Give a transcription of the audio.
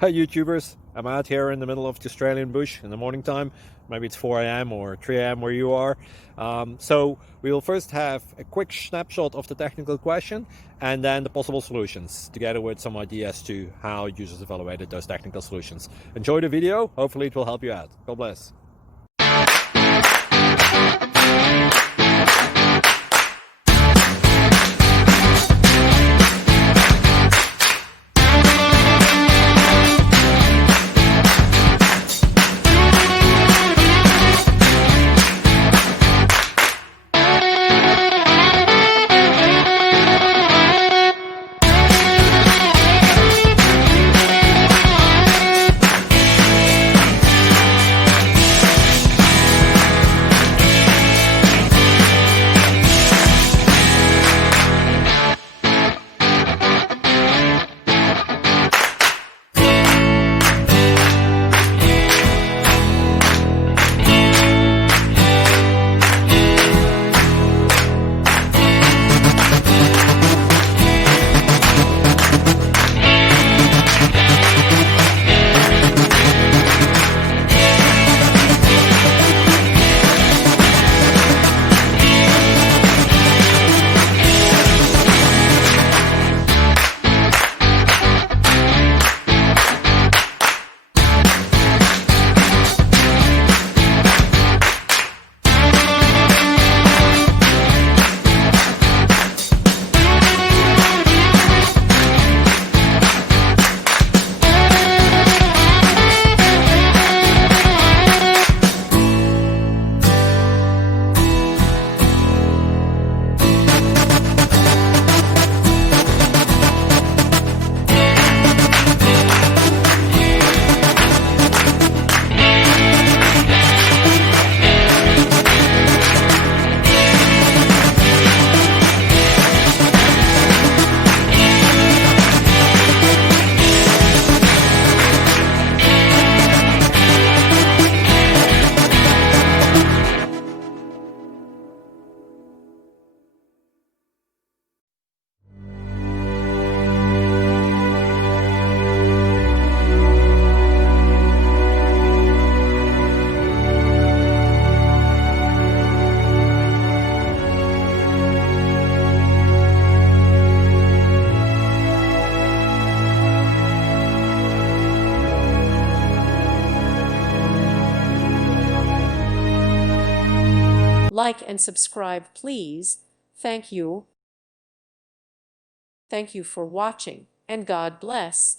Hi YouTubers, I'm out here in the middle of the Australian bush in the morning time. Maybe it's 4 a.m. or 3 a.m. where you are. So we will first have a quick snapshot of the technical question and then the possible solutions, together with some ideas to how users evaluated those technical solutions. Enjoy the video, hopefully it will help you out. God bless. Like and subscribe, please. Thank you. Thank you for watching, and God bless.